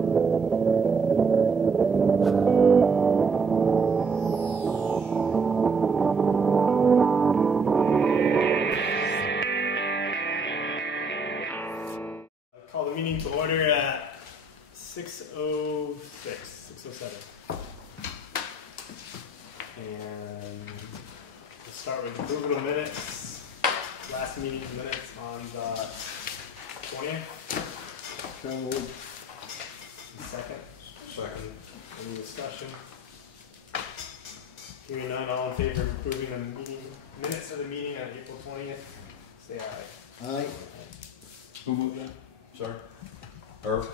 Call the meeting to order at 6:07. And we'll start with approval of minutes. Last meeting's minutes on the 20th. Second. Any discussion? Hearing none, all in favor of approving the meeting minutes of the meeting on April 20th, say aye. Aye. Who moved that? Sorry? Irv?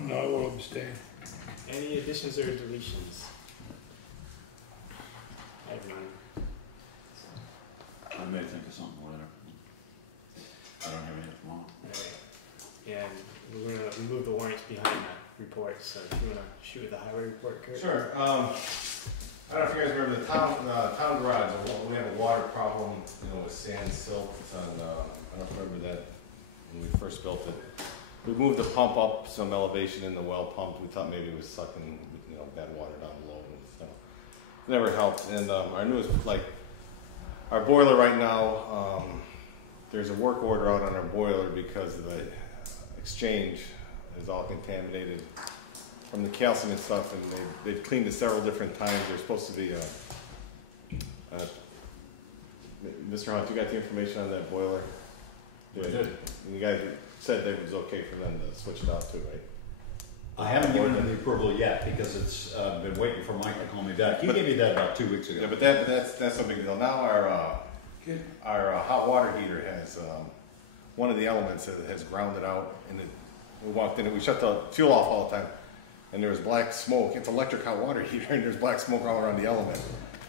No, I will abstain. Any additions or deletions? I have none. I may think of something later. I don't have anything wrong. Alright. And we're going to move the warrants behind that report, so if you want to shoot the highway report, Kurt? Sure. I don't know if you guys remember the town garage. We had a water problem, with sand, silt. On, I don't know if you remember that when we first built it. We moved the pump up some elevation in the well pump. We thought maybe it was sucking, bad water down below. And it never helped. And our newest, our boiler right now, there's a work order out on our boiler because the exchange is all contaminated from the calcium and stuff, and they've cleaned it several different times. There's supposed to be Mr. Hunt, you got the information on that boiler? I did. And you guys said that it was okay for them to switch it out too, right? I haven't given them the approval yet because it's been waiting for Mike to call me back. He gave me that about 2 weeks ago. Yeah, but that's no big deal. Now our hot water heater has one of the elements that has grounded out, and we walked in and we shut the fuel off all the time, and there was black smoke. It's electric hot water heater, and there's black smoke all around the element.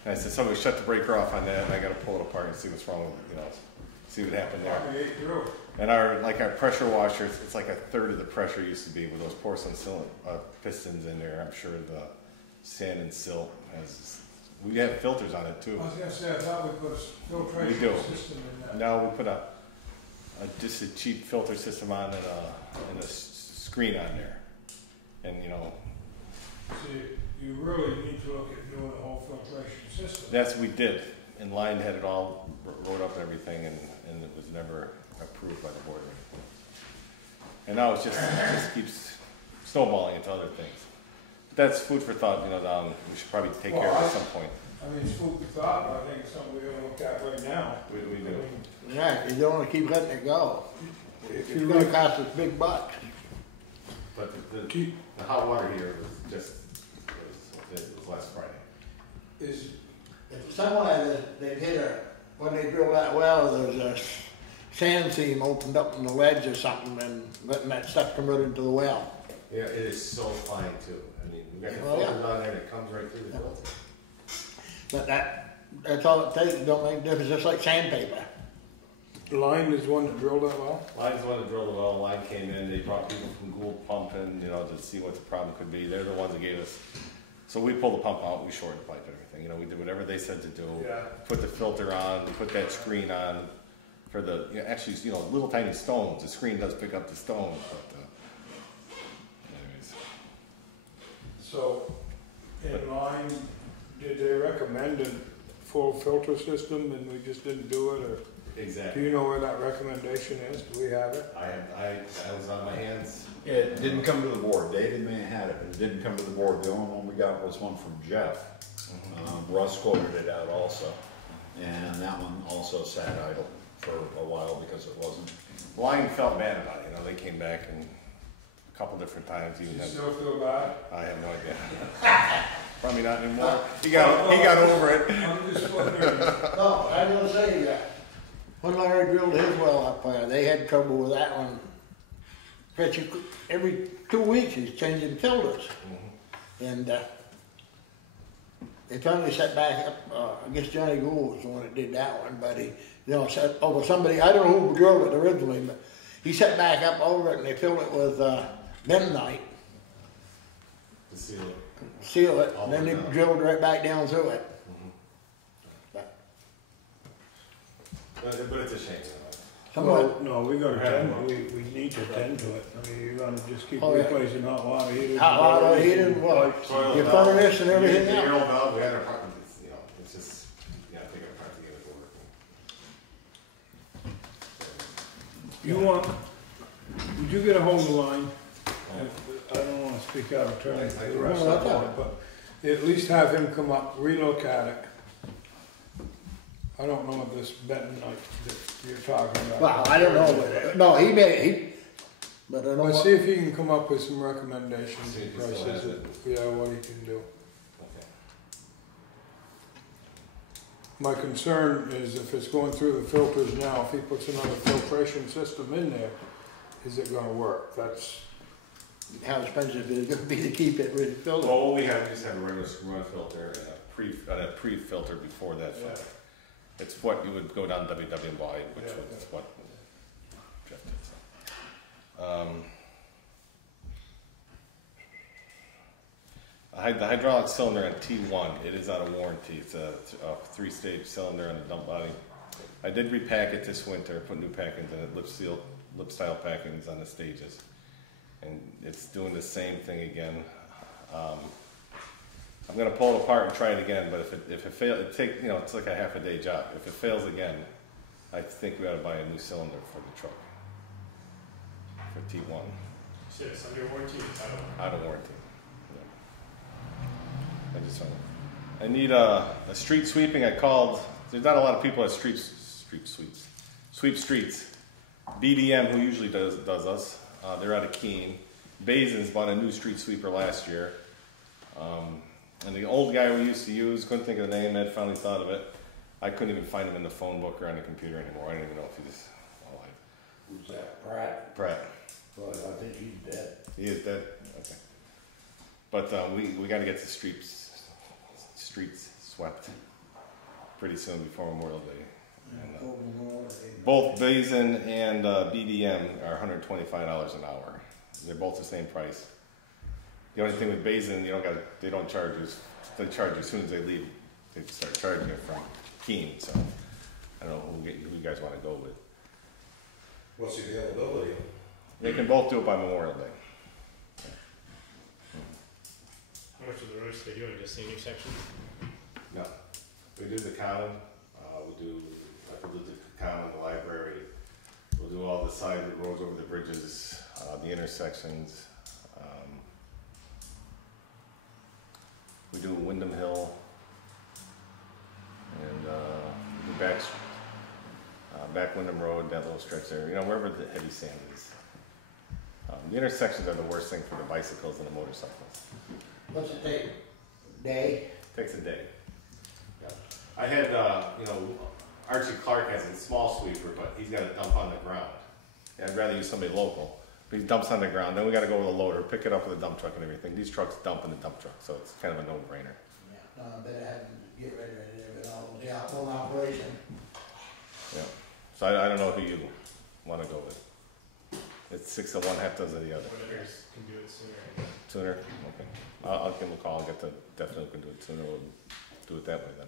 And I said, somebody shut the breaker off on that, and I got to pull it apart and see what's wrong with it, see what happened there. And our pressure washer, it's like a third of the pressure used to be with those porcelain pistons in there. I'm sure the sand and silt has. We have filters on it too. I was going to say, I thought we put a filtration system in that. No, we put just a cheap filter system on it and a screen on there. And See, you really need to look at doing the whole filtration system. That's what we did. And Line had it all wrote up and everything, and it was never approved by the board. And now it just keeps snowballing into other things. But that's food for thought. We should probably take care of it at some point. I mean, it's food for thought, but I think it's something we're going to look at right now. We do. Yeah, you don't want to keep letting it go. It's going to cost us big bucks. But the hot water heater was just it was last Friday. If somewhere they've hit when they drill that well, there's a sand seam opened up in the ledge or something, and letting that stuff come right into the well. Yeah, it is so fine too. I mean, we got the filter down there, and it comes right through the filter. But that's all it takes. It don't make a difference. Just like sandpaper. Line is the one that drilled that well? Line's the one that drilled the well. Line came in. They brought people from Gould pumping, to see what the problem could be. They're the ones that gave us. So we pulled the pump out. We shorted the pipe and everything. We did whatever they said to do. Yeah. Put the filter on. We put that screen on for the actually little tiny stones. The screen does pick up the stones, but anyways. So, in Line, did they recommend a full filter system and we just didn't do it, or? Exactly. Do you know where that recommendation is? Do we have it? I was on my hands. It didn't come to the board. David may have had it, but it didn't come to the board. The only one we got was one from Jeff. Russ quoted it out also. And that one also sat idle for a while because it wasn't. Line felt bad about it. They came back and a couple different times. Do you still feel bad? I have no idea. Probably not anymore. He got over it. I'm just wondering. No, I was going to say that. When Larry drilled his well up there, they had trouble with that one. Every 2 weeks he's changing filters. And they finally set back up, I guess Johnny Gould was the one that did that one, but he set over somebody, I don't know who drilled it originally, but he set back up over it and they filled it with bentonite. To seal it. Seal it, and then they drilled right back down through it. But it's a shame. Somewhat, No, we gotta tend, we need to tend to it. I mean, you're gonna just keep Oh, yeah. replacing hot water heaters. hot water heating, well, Toilet your valve, furnace and everything the else. aerial valve, we had our part, it's, you know, it's just, you gotta take it apart to get it working. You want, did you get a hold of the line? I don't wanna speak out of turn for the rest of it, but at least have him come up, relook at it. I don't know what this betting night that you're talking about. Well, I don't know, no, he made, but I don't know Let's what. see if he can come up with some recommendations See and if he still has prices, it. yeah, what he can do. Okay. My concern is if it's going through the filters now, if he puts another filtration system in there, is it gonna work? That's, How expensive is it gonna be to keep it refilled? Well, what we have, we just have a regular run filter and a pre-filter before that Yeah. filter. It's what you would go down WW and buy, which Yeah, was what Jeff did, so. The hydraulic cylinder on T1, it is out of warranty. It's a 3-stage cylinder on the dump body. I did repack it this winter, put new packings in it, lip style packings on the stages. And it's doing the same thing again. I'm gonna pull it apart and try it again, but if it fails, it's like a half a day job. If it fails again, I think we ought to buy a new cylinder for the truck. For T1, Shit, it's under warranty, it's out of out of warranty. Yeah. I need a street sweeping. I called, there's not a lot of people at sweep streets. BDM, who usually does us, they're out of Keene. Basin's bought a new street sweeper last year. And the old guy we used to use, couldn't think of the name, Ed finally thought of it. I couldn't even find him in the phone book or on the computer anymore. I don't even know if he just, Who's that, Pratt? Pratt. Well, I think he's dead. He is dead? Okay. But we gotta get the streets swept pretty soon before Memorial Day. And, both Basin and BDM are $125 an hour. They're both the same price. The only thing with Basin, they don't charge you. They charge you as soon as they leave. They start charging it from Keene. So I don't know who you guys want to go with. What's the availability? They can both do it by Memorial Day. How much of the roads they doing? Just the intersections? No, we do the common. We do the common, the library. We'll do all the side roads over the bridges, the intersections. We do Wyndham Hill and we do back Wyndham Road, that little stretch there. Wherever the heavy sand is. The intersections are the worst thing for the bicycles and the motorcycles. What's it take? Day? Takes a day. Yeah. I had, Archie Clark has a small sweeper, but he's got to dump on the ground. Yeah, I'd rather use somebody local. But he dumps on the ground, then we got to go with a loader, pick it up with a dump truck and everything. These trucks dump in the dump truck, so it's kind of a no-brainer. Yeah, no, I better have them get rid of it, all full operation. Yeah. So I don't know who you want to go with. It's 6 of one, half dozen of the other. Whatever can do it sooner. Sooner? Okay. I'll give him a call and get the definitely can do it sooner. We'll do it that way then.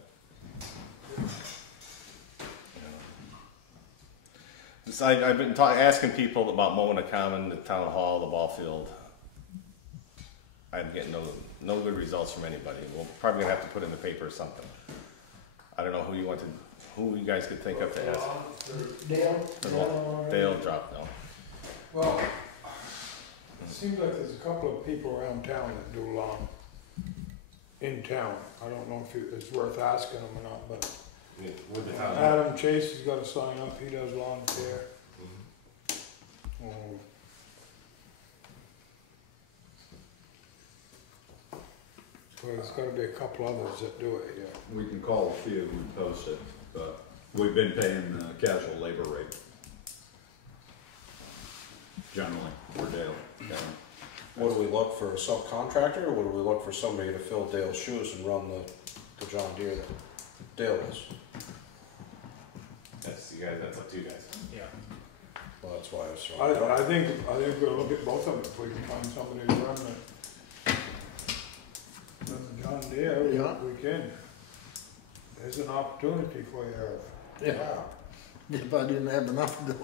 I've been asking people about mowing the common, the town hall, the ball field. I'm getting no good results from anybody. We're probably gonna have to put it in the paper or something. I don't know who you guys could think of to ask. Dale dropped now. well, it seems like there's a couple of people around town that do lawn. In town. I don't know if it's worth asking them or not, but With the town. Adam Chase has got to sign up, he does lawn care. Well, there's got to be a couple others that do it, yeah. We can call a few and post it, but we've been paying the casual labor rate. Generally, for Dale. Yeah. Would we look for a subcontractor, or would we look for somebody to fill Dale's shoes and run the John Deere that Dale is? That's you guys. That's up to you guys. Yeah. Well, that's why I was throwing it I out. think we'll look at both of them if we can find somebody to run the John Deere, Yeah. we can. There's an opportunity for you. Yeah. if I didn't have enough to do.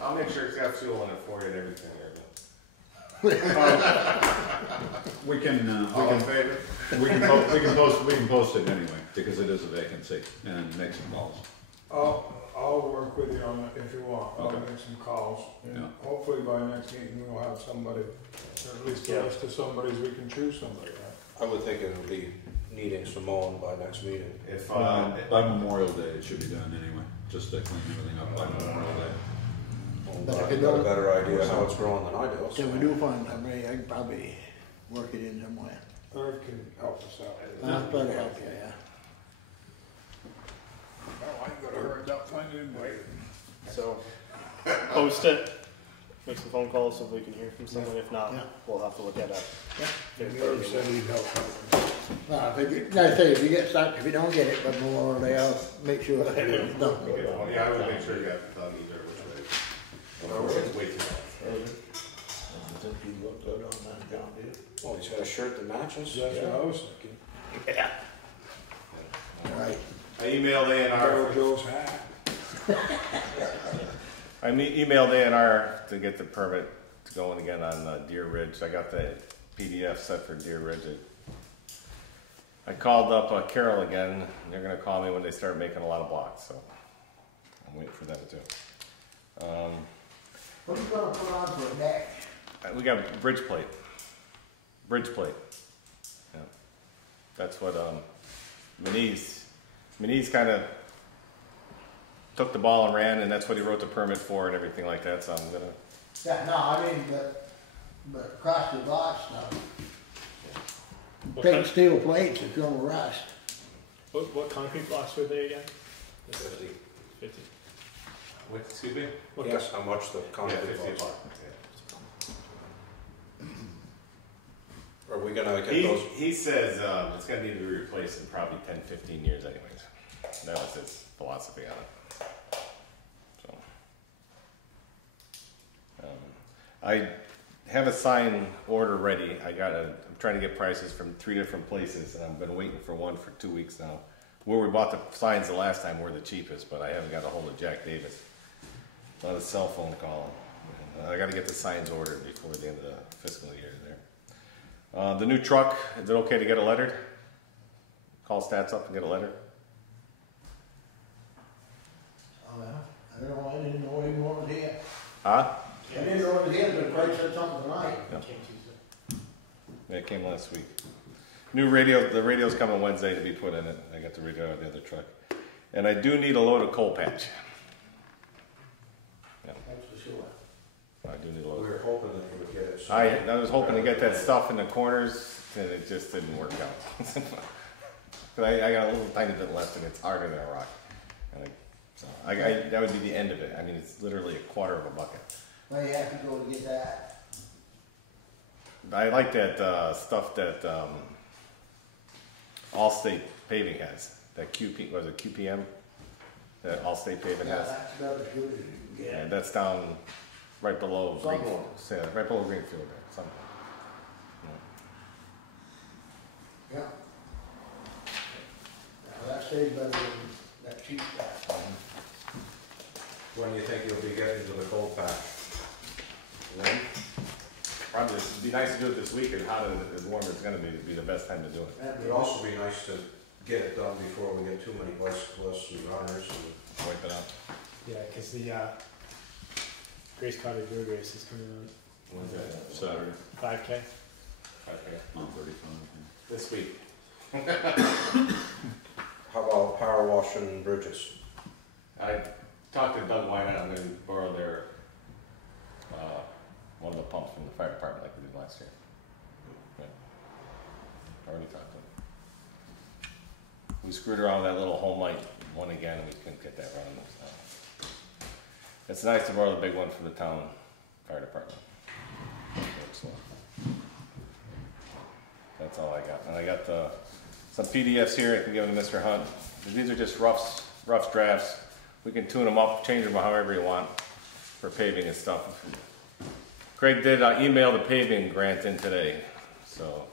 I'll make sure it's got fuel in it for you and everything there. We can, All in favor? we can post it anyway, because it is a vacancy, and make some calls. I'll work with you on it if you want. I'll Okay. make some calls. And Yeah. hopefully by next meeting we'll have somebody, or at least a list of somebody, we can choose somebody, right? I would think it would be needing some mowing by next meeting. If, By Memorial Day, it should be done anyway, just to clean everything up by Memorial Day. But if You it got a don't- better idea how it's growing than I do. If we do find somebody, I can probably work it in somewhere. Irv can help us out. I'll try to help you, yeah. Well, I gotta hurry up, find anybody. So, post it, make some phone calls so we can hear from someone. If not, Yeah. we'll have to look at it. Irv said he'd help out. Well, if you, like I say, if you get stuck, if you don't get it by Memorial Day, I'll make sure that it's done. yeah, I would make sure you got it done either which way. Or it's way too long. I think you looked good on that, John, did Well, he's got a shirt that matches. That's what I was thinking. Yeah. Right. I emailed Carol A&R, Joe's hat. emailed A&R to get the permit to going again on Deer Ridge. I got the PDF set for Deer Ridge. I called up Carol again, and they're gonna call me when they start making a lot of blocks, so I'm waiting for them too. What are you gonna put on for a deck? We got bridge plate. Bridge plate. Yeah. That's what Manise kind of took the ball and ran, and that's what he wrote the permit for and everything like that. So I'm gonna. Yeah, no, I mean, but across the box stuff. What Take kind- steel plates, it's gonna rust. What concrete blocks were they again? 50. 50. What, excuse me? What Yes, how much the Yeah, concrete 50 blocks. block. Are we gonna get He, those? he says it's gonna need to be replaced in probably 10, 15 years anyways. That was his philosophy on it. So, I have a sign order ready. I'm trying to get prices from 3 different places, and I've been waiting for one for 2 weeks now. Where we bought the signs the last time were the cheapest, but I haven't got a hold of Jack Davis. A lot of cell phone calling. I gotta get the signs ordered before the end of the fiscal year there. The new truck, is it okay to get a letter? Call Stats up and get a letter? Oh, yeah. I don't know, I didn't know even what was here. Huh? I didn't know what was here, but Craig said something tonight. Yeah, it came last week. New radio, the radio's coming Wednesday to be put in it. I got the radio out of the other truck. And I do need a load of coal patch. Yeah, That's for sure. I do need a We load. were hoping that you would get it. I was hoping to get that stuff in the corners, and it just didn't work out. But I got a little tiny bit left, and it's harder than a rock. And that would be the end of it. I mean, it's literally a quarter of a bucket. Well, you have to go to get that. I like that stuff that Allstate Paving has. That was it QPM? That Allstate Paving Yeah, has. that's about as good as you can get. And that's down right below Somewhere. right below Greenfield there. Somewhere. Yeah. Now, that stays better than that cheap stuff. When do you think you'll be getting to the cold patch? When? Probably it'd be nice to do it this week, and hot as warm as it's gonna be, it'd be the best time to do it. That'd It be would also be nice to get it done before we get too many bicyclists and runners and. Wipe it out. Yeah, because the Grace Cottage Road Race is coming on. When's that? Saturday, 5K. Okay. on 35. This week. How about power washing and bridges? I talked to Doug Wynett, I'm gonna borrow their, one of the pumps from the fire department like we did last year. Yeah. I already talked to him. We screwed around with that little home light one again, and we couldn't get that running. So. It's nice to borrow the big one from the town fire department. Works well. That's all I got. And I got some PDFs here I can give them to Mr. Hunt. These are just rough drafts. We can tune them up, change them however you want for paving and stuff. Craig did email the paving grant in today, so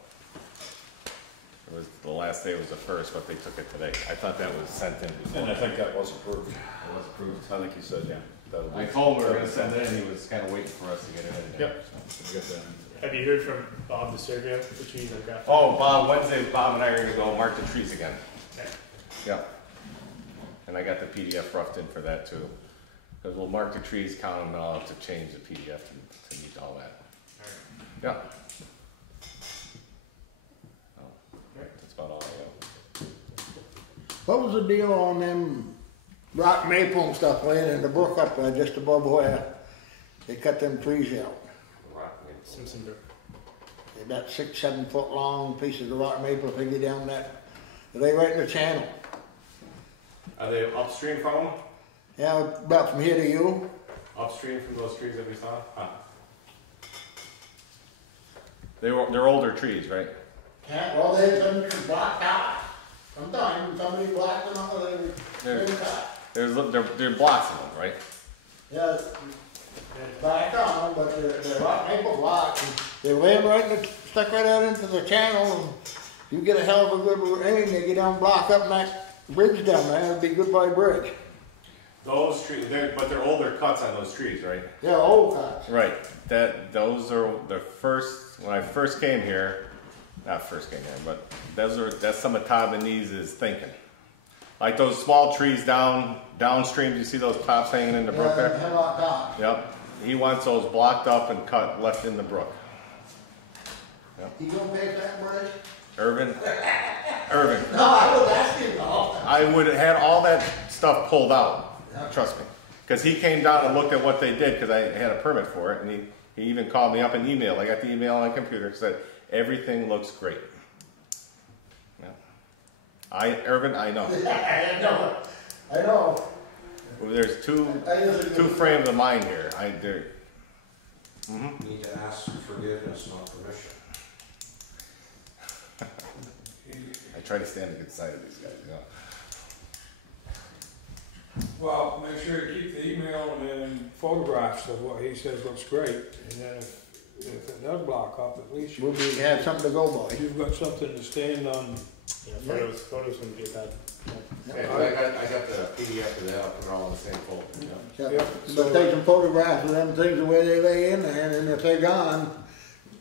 It was, the last day was the 1st, but they took it today. I thought that was sent in before. And I think that was approved. It was approved. I think he said, yeah. that'll be- I told him we were gonna send it in, he was kinda waiting for us to get it in. Yep. We'll get that in today. Have you heard from Bob the surveyor, the trees on Grafton? Oh, Bob, Wednesday, Bob and I are gonna go mark the trees again. Okay. Yep. And I got the PDF roughed in for that too. Cause we'll mark the trees, count them, and I'll have to change the PDF to meet all that. Yeah. Oh, that's about all I got. What was the deal on them rock maple and stuff laying in the brook up there just above where they cut them trees out? Simpson Brook. They've got 6, 7 foot long pieces of rock maple, if they get down that, are they right in the channel? Are they upstream from them? Yeah, about from here to you? Upstream from those trees that we saw? Huh. They're older trees, right? Yeah, well, they've been blocked out. Sometimes somebody blocked them out, They're- they're cut. They're blocks of them, right? Yeah, they're back on, but they're rock maple blocks, and they're laying right in the, stuck right out into the channel, and you get a hell of a good rain, they get down, and block up that bridge down there, it'd be Goodbye Bridge. Those trees, but they're older cuts on those trees, right? Yeah, old cuts. Right. Those are the first, when I first came here, not first came here, but that's some of Todd Beniz's thinking. Like those small trees downstream, do you see those tops hanging in the brook Yeah, there? hemlock top. Yep. He wants those blocked up and cut, left in the brook. You gonna pay for that bridge? Irvin? No, I was asking though. I would have had all that stuff pulled out, trust me. Because he came down and looked at what they did, because I had a permit for it, and he even called me up an email. I got the email on my computer, said, everything looks great. Yeah. Irvin, I know. I know. There's two frames of mind here. Need to ask forgiveness, not permission. I try to stand the good side of these guys, you know. Well, make sure you keep the email and photographs of what he says looks great, and then if it does block up, at least We'll have something to go by. you've got something to stand on. Yeah, photos wouldn't be bad. I got the PDF of that, I'll put it all in the same folder. Yeah. Yeah. So- But take some photographs of them things the way they lay in there, and then if they're gone,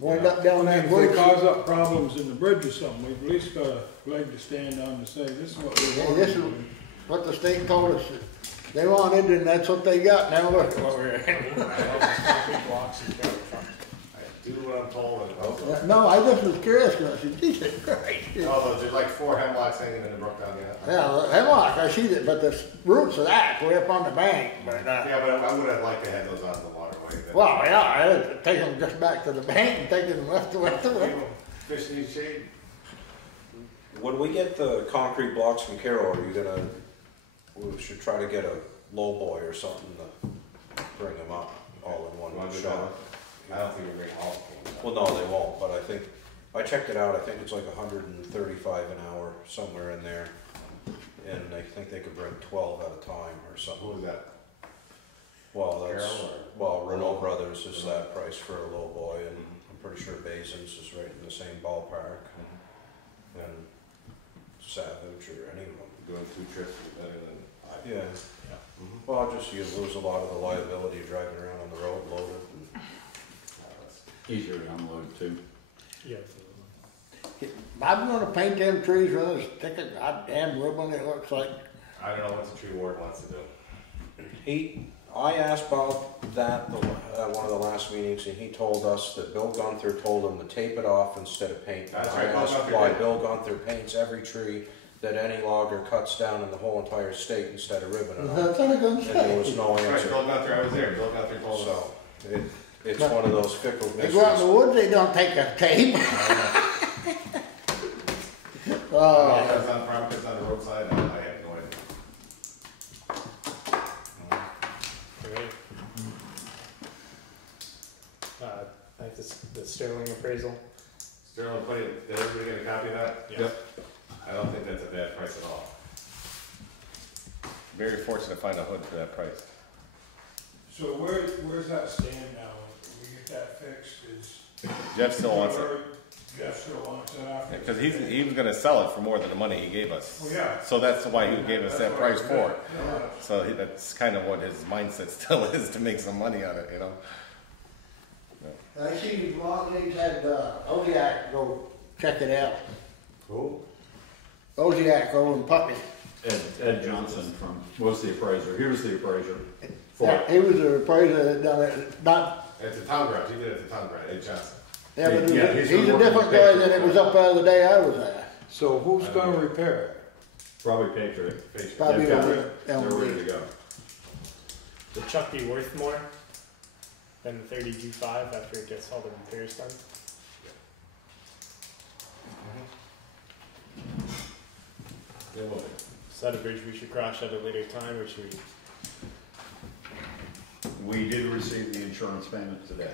wind up down that If they bridge. cause up problems in the bridge or something, we've at least got a leg to stand on to say, this is what we Yeah, want. this is what the state told us that they wanted, and that's what they got. Now look at what we're in. I do what I'm told. And No, I just was curious, because Jesus Christ. although there's like 4 hemlocks hanging in the brook down there. Yeah, hemlock, I see that, but the roots of that way up on the bank. But, Yeah, but I would have liked to have those on the waterway. well, yeah, I'd take them just back to the bank and take them left to left to left. Fish need shade. When we get the concrete blocks from Carol, are you gonna, we should try to get a low boy or something to bring them up all in one shot. I don't think we're bringing all of them. Well, no, they won't, but I think, I checked it out, I think it's like 135 an hour, somewhere in there. And I think they could bring 12 at a time or something. Who is that? Well, that's, Carol well, Renault Brothers is that price for a low boy, and I'm pretty sure Basins is right in the same ballpark. And Savage or any of them. Doing 2 trips is better than 5. Yeah. Well, just you lose a lot of the liability of driving around on the road loaded. And Easier to unload too. Yeah. I'm gonna paint them trees with a stick of goddamn ribbon, it looks like. I don't know what the tree ward wants to do. I asked Bob that at one of the last meetings, and he told us that Bill Gunther told him to tape it off instead of paint. That's I right, Bill asked Gunther why did. Bill Gunther paints every tree that any logger cuts down in the whole entire state instead of ribbon it off. That's what I'm gonna And there was say. no Right, answer. Bill Gunther, I was there. Bill Gunther told us. So, it's one of those fickle They go out in the mysteries. woods, they don't take a tape. Oh, that's on farm, it's on the roadside, I have no idea. Alright. I have the Sterling Appraisal. Sterling, did everybody get a copy of that? Yeah. I don't think that's a bad price at all. Very fortunate to find a hood for that price. So where's that stand now? Can we get that fixed? Is Jeff still wants it. Jeff still wants it after. Because he was gonna sell it for more than the money he gave us. Oh, yeah. So that's why he gave us that price for it. Yeah. So that's kind of what his mindset still is, to make some money on it, you know? I see Martin's had, Ozark go check it out. Who? Ozark over in Putney. Ed Johnson was the appraiser. He was the appraiser. For Yeah, he was the appraiser that done it, not, At the town garage, he did it at the town garage, Ed Johnson. yeah, but Yeah, he's he's a working different with guy paper. than it was up there the day I was there. So who's gonna repair it? Probably Patriot. Probably They've got over it. They're ready to go. Would Chuck be worth more than the 32.5 after it gets all the repairs done? Yeah, well, Is that a bridge we should cross at a later time, or should we? We did receive the insurance payment today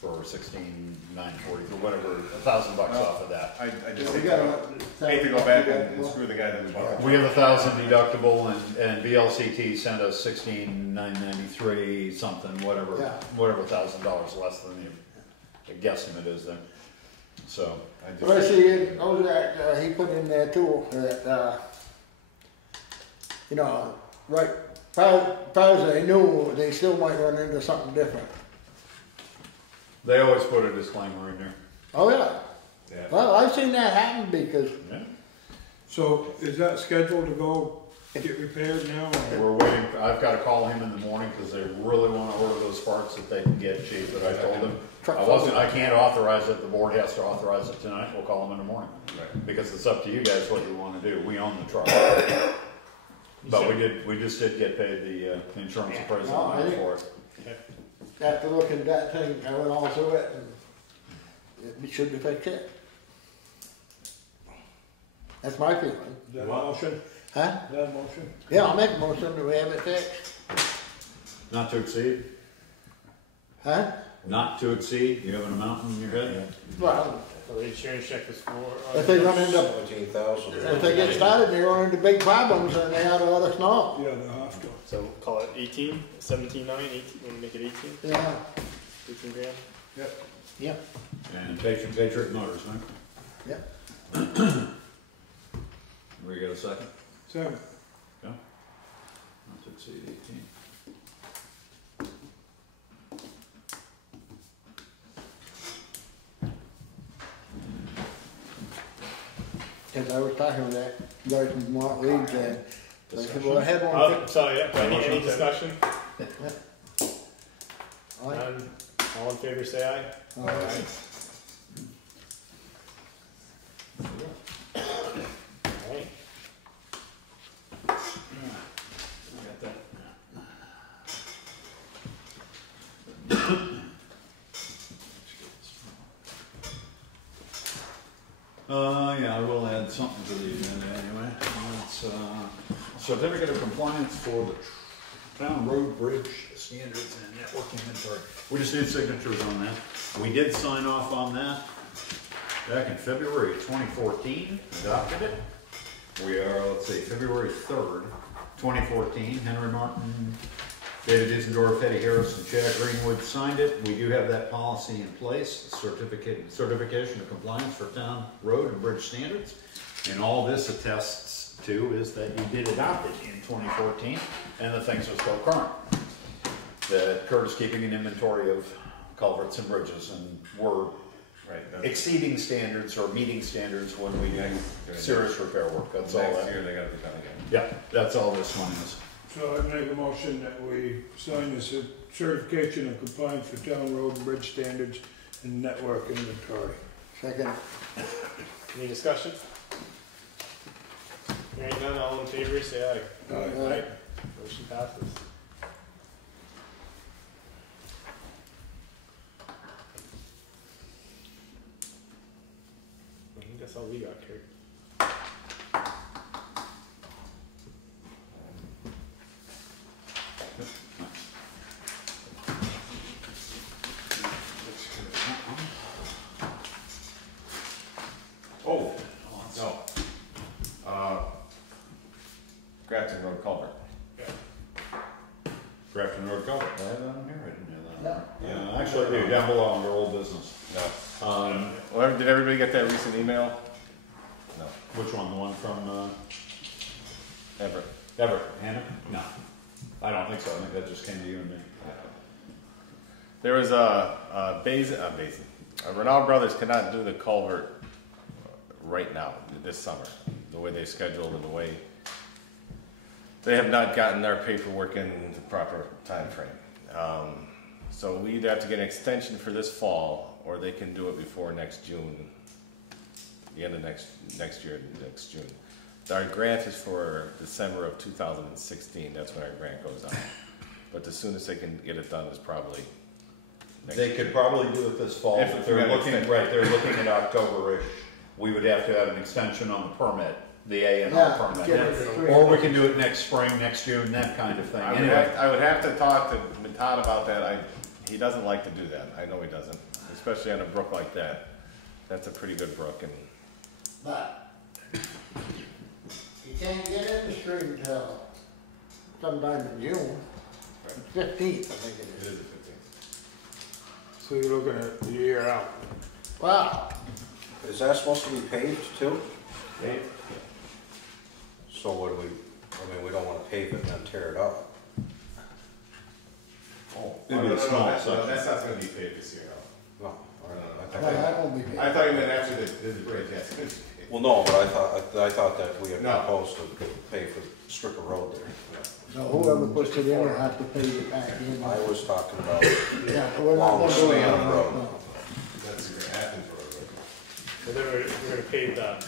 for $16,940 for whatever, $1,000 off of that. I just We hate gotta- to go back and screw the guy that we bought. We have $1,000 deductible and VLCT sent us $16,993 something, whatever, Yeah. whatever $1,000 less than the guesstimate is then. So, But I see Ozark, he put in there too, that, you know, right, far as they knew, they still might run into something different. they always put a disclaimer in there. Oh, yeah. Yeah. Well, I've seen that happen because, Yeah. So is that scheduled to go get repaired now? or- We're waiting, I've gotta call him in the morning, cause they really wanna order those parts that they can get cheap, but I told them, I can't authorize it, the board has to authorize it tonight, we'll call them in the morning. Right. Because it's up to you guys what you wanna do, we own the truck. But we just did get paid the insurance appraisal No, amount for it. after looking at that thing, I went all through it and it should be fixed it. That's my feeling. Is that a motion? Huh? Is that a motion? Yeah, I'll make a motion that we have it fixed. Not to exceed, Huh? not to exceed, you have an amount in your head? Well, So the insurance check was for. if they run into, 17,000. if they get started, they run into big problems and they ought to let us know. Yeah, they'll have to. So we'll call it 18, 17.9, 18, we'll make it 18, Yeah, 18 grand. yep, And Patriot Motors, right? yep. We got a second? Second. Not to exceed 18. Cause I was talking with that guy from Mont Leeds and I said, well, I had one. Oh, sorry, yeah, any Motion. discussion? Aye. None. All in favor, say aye. Aye. Alright. Got that. Yeah, I will add something to the agenda anyway. It's, certificate of compliance for the town road bridge standards and network inventory. We just need signatures on that. We did sign off on that back in February of 2014, adopted it. We are, let's see, February 3rd, 2014, Henry Martin, David Isendorf, Eddie Harris, and Chad Greenwood signed it. We do have that policy in place, certification of compliance for town road and bridge standards. And all this attests to is that you did adopt it in 2014, and the things are still current. That Kurt is keeping an inventory of culverts and bridges, and we're exceeding standards or meeting standards when we do serious repair work. That's all Next that. year, they gotta be done again. Yeah, that's all this one is. So I make a motion that we sign the certification of compliance for town road and bridge standards and network inventory. Second. Any discussion? Hearing none, all in favor, say aye. Aye. Motion passes. I think that's all we got, Kurt. Oh, no. Grafton Road Culvert. Grafton Road Culvert, I have that on here, I didn't have that on No. there. Yeah, actually, I do, down below under old business. No. Um, Well, did everybody get that recent email? No. Which one, the one from, Everett. Everett, Hannah? No, I don't think so, I think that just came to you and me. There was Renaud Brothers cannot do the culvert right now, this summer, the way they scheduled and the way they have not gotten their paperwork in the proper time frame. So we either have to get an extension for this fall, or they can do it before next June, the end of next year, next June. Our grant is for December of 2016, that's when our grant goes out. But the soonest they can get it done is probably next They year. could probably do it this fall, If but we they're got an looking, extension. right, they're looking at October-ish. We would have to have an extension on the permit, the A and R Yeah, permit. get it for Or we can do it next spring, next June, that kind of thing. Anyway, I would have to talk to Todd about that. He doesn't like to do that. I know he doesn't, especially on a brook like that. That's a pretty good brook, and But you can't get in the stream until sometime in June, 15th, I think it it is. is the 15th. So you're looking at a year out. Wow, Is that supposed to be paved too? Dave? So what do we, I mean, we don't wanna pave it and then tear it up. Oh, It'd be a small section. That's not gonna be paved this year, no. No, No, well, no, that won't be I paid. thought you meant after the bridge, yes. Well, no, but I thought that we had No. proposed to pay for strip of road there. So whoever puts it in will have to pay it back in. I was talking about Yeah, we're not long gonna do it. span road. No. That's your Athens road. And then we're gonna pave the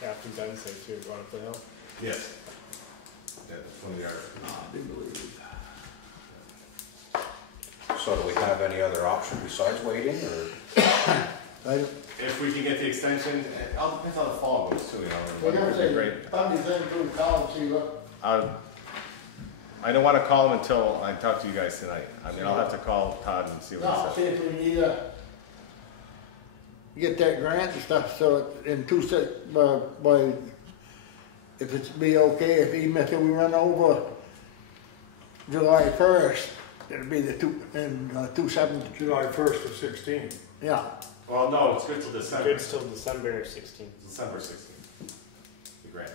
Captain Benson too, going up the hill. Yes. Yeah, the 20 yard. So do we have any other option besides waiting, or? I- If we can get the extension, it all depends how the fall goes too, you know. We're gonna say, Great. probably send it through college, see what, I don't wanna call him until I talk to you guys tonight. I mean, I'll have to call Todd and see no, what see he says. if we need get that grant and stuff, so in by, if it's be okay, if even if we run over July 1st, it'll be the 2/7, July 1st of 16. yeah. Well, no, it's good till December. Good till December 16th. December 16th. The grant.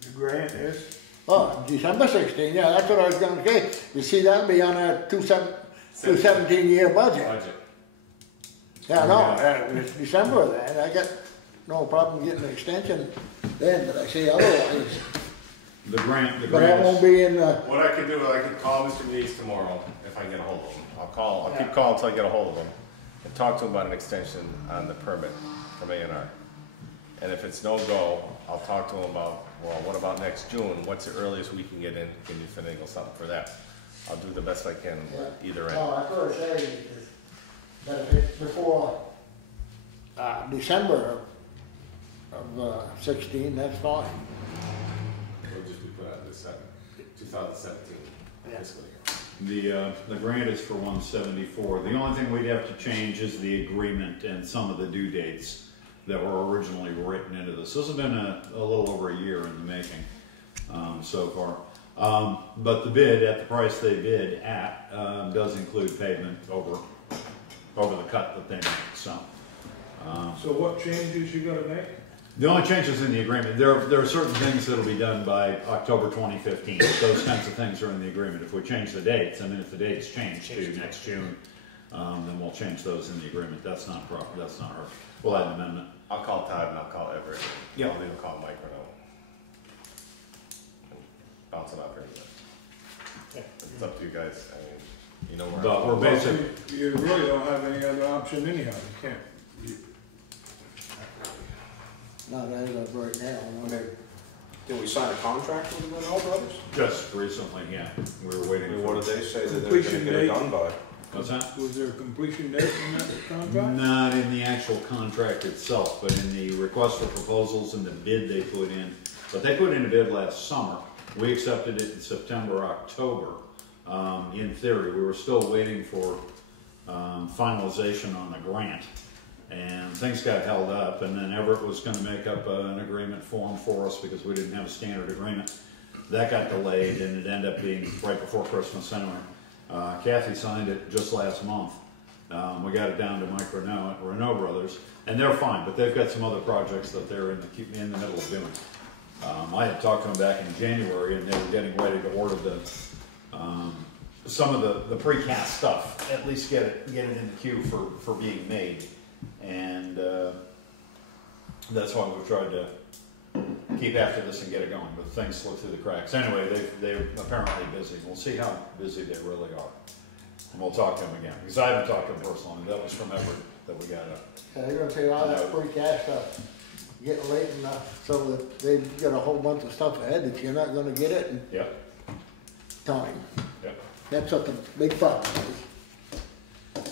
The grant is, Oh, December 16, yeah, that's what I was gonna say. You see, that'll be on our 217-year budget. Budget. Yeah, no, it's December then, I got no problem getting an extension then, but I see otherwise. the grant But that won't is, be in the, What I could do, I could call Mr. Mees tomorrow if I can get a hold of him. I'll keep calling until I get a hold of him and talk to him about an extension on the permit from A&R. And if it's no go, I'll talk to him about, well, what about next June? What's the earliest we can get in? Can you finagle something for that? I'll do the best I can either end. no, I first say that if it's before, December of 16, that's fine. We'll just be put out this 2017 fiscal year. the grant is for 174. The only thing we'd have to change is the agreement and some of the due dates that were originally written into this. This has been a little over a year in the making so far. But the bid, at the price they bid at, does include pavement over the cut that they make, so. so what changes you gotta make? The only changes in the agreement, there are certain things that'll be done by October 2015. Those kinds of things are in the agreement. If we change the dates, I mean, if the dates change to next June, then we'll change those in the agreement. That's not proper, that's not hard. We'll add an amendment. I'll call Todd and I'll call Everett. Yeah. I'll even call Mike Renaud. Bounce it off everybody. Yeah. It's up to you guys. I mean, you know where. But we're Well, basically, you really don't have any other option anyhow, you can't. Not as of right now. no. Did we sign a contract with the Renault Brothers? just recently, yeah, we were I waiting mean, for. what did they say that they were gonna Completion get it date. done by? What's that? Was there a completion date in that contract? Not in the actual contract itself, but in the request for proposals and the bid they put in. But they put in a bid last summer. We accepted it in September, October. In theory, we were still waiting for finalization on the grant. And things got held up, and then Everett was gonna make up an agreement form for us because we didn't have a standard agreement. That got delayed, and it ended up being right before Christmas anyway. Kathy signed it just last month, We got it down to Mike Renault Brothers, and they're fine, but they've got some other projects that they're in the middle of doing. I had talked to them back in January, and they were getting ready to order some of the precast stuff, at least get it in the queue for being made, and that's why we've tried to keep after this and get it going, but things slip through the cracks. Anyway, they're apparently busy. We'll see how busy they really are. And we'll talk to them again, because I haven't talked to them personally. That was from Everett that we got up. Yeah, they're gonna take all that precast stuff, getting late enough, so that they've got a whole bunch of stuff ahead that you're not gonna get it in Yep, time. yep. That's what the big problem is.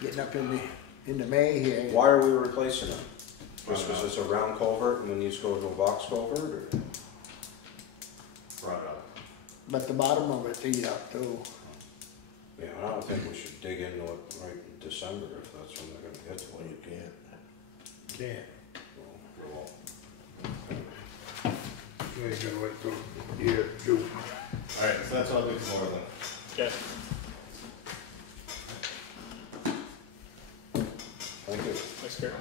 Getting up into May here. Why are we replacing it? Just because it's a round culvert and we need to go to a box culvert, or? Brought it up. But the bottom of it's eat up too. Yeah, I don't think we should dig into it right in December if that's when they're gonna get to it. You can't. Can't. Well, So you gotta wait till year two. Alright, so that's what I'll do tomorrow then. Okay. thank you. Thanks, Kurt.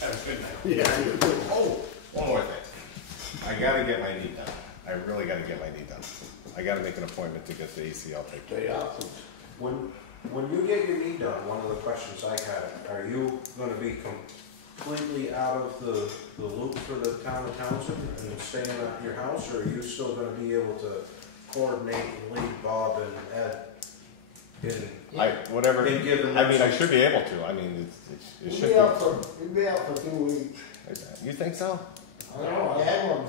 Have a good night. Yeah, you do. Oh, one more thing. I gotta get my knee done. I really gotta get my knee done. I gotta make an appointment to get the ACL taken. Stay out. When you get your knee done, one of the questions I had, are you gonna be completely out of the loop for the town of Townshend and staying at your house, or are you still gonna be able to coordinate and lead Bob and Ed in? Whatever, Been given I mean, I some- should be able to. I mean, it should You'd be out for 2 weeks. be. You think so? I don't know, I had one.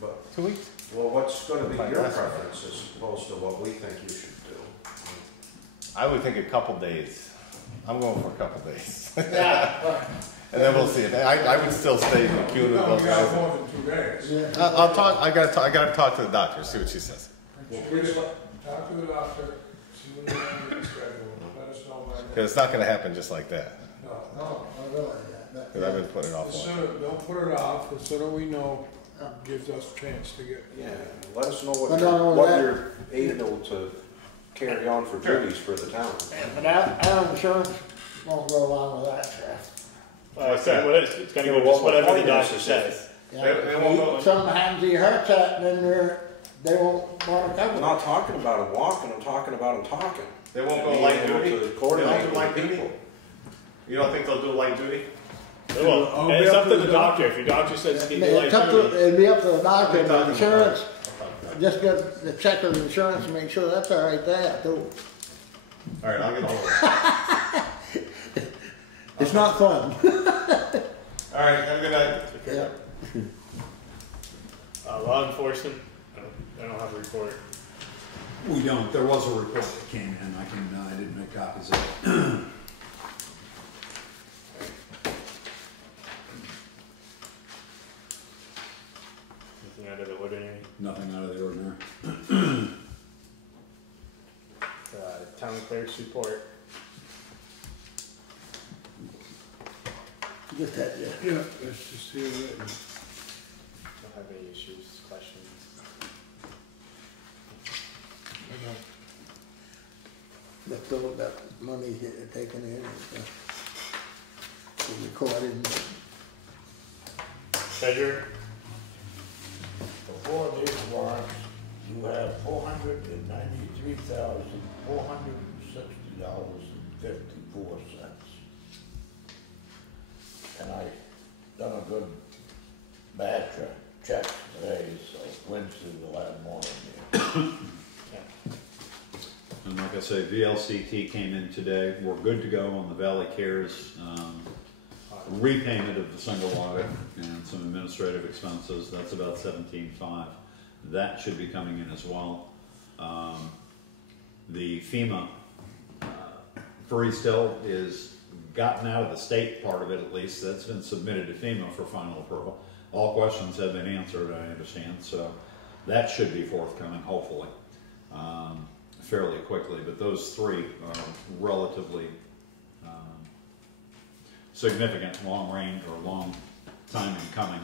But, 2 weeks? well, what's gonna be My your last one. preference as opposed to what we think you should do? I would think a couple days. I'm going for a couple days. Yeah. And then we'll see. I would still stay in the queue with No, those we got guys. more than 2 days. Yeah. I'll talk, I gotta talk to the doctor, see what she says. Talk to the doctor, see when they're on the schedule, let us know by then. Cause it's not gonna happen just like that. No, No, I realize that. Cause I've been putting it off. the long. sooner, don't put it off, the sooner we know, gives us a chance to get. Yeah, let us know But not only that- you're able to carry on for duties for the town. But our insurance won't go along with that, Jeff. Well, it's gonna go just whatever the doctor says. Yeah, They won't go- sometimes he hurts that, then they won't wanna cover I'm it. not talking about him walking, I'm talking about him talking. They won't go Being light able duty? to They won't coordinate do with light the duty? people. You don't think they'll do light duty? Well, I'll be it's up up to to the the doctor. If your doctor says you need to It's up to, light duty, it'd be up to the doctor, I'll be but talking insurance, about it. just get the check of insurance and make sure that's all right there too. Alright, I'll get hold of it. It's not fun. Alright, have a good night. Yeah. law enforcement, I don't have a report. We don't. There was a report that came in. I didn't make copies of it. Nothing out of the ordinary. Nothing out of the ordinary. Town clerk's report. Just that, yeah. Yeah, let's just hear it. Don't have any issues, questions. That's all that money taken in and recorded. Treasurer, Before these warrants, you have $493,460.54. And I done a good batch of checks today, so Wednesday we'll have more in there. And like I say, VLCT came in today. We're good to go on the Valley Cares repayment of the single audit and some administrative expenses. That's about $17.5. That should be coming in as well. The FEMA for East Hill is gotten out of the state part of it, at least. That's been submitted to FEMA for final approval. All questions have been answered, I understand, so that should be forthcoming, hopefully, fairly quickly. But those three are relatively significant, long range or long time in coming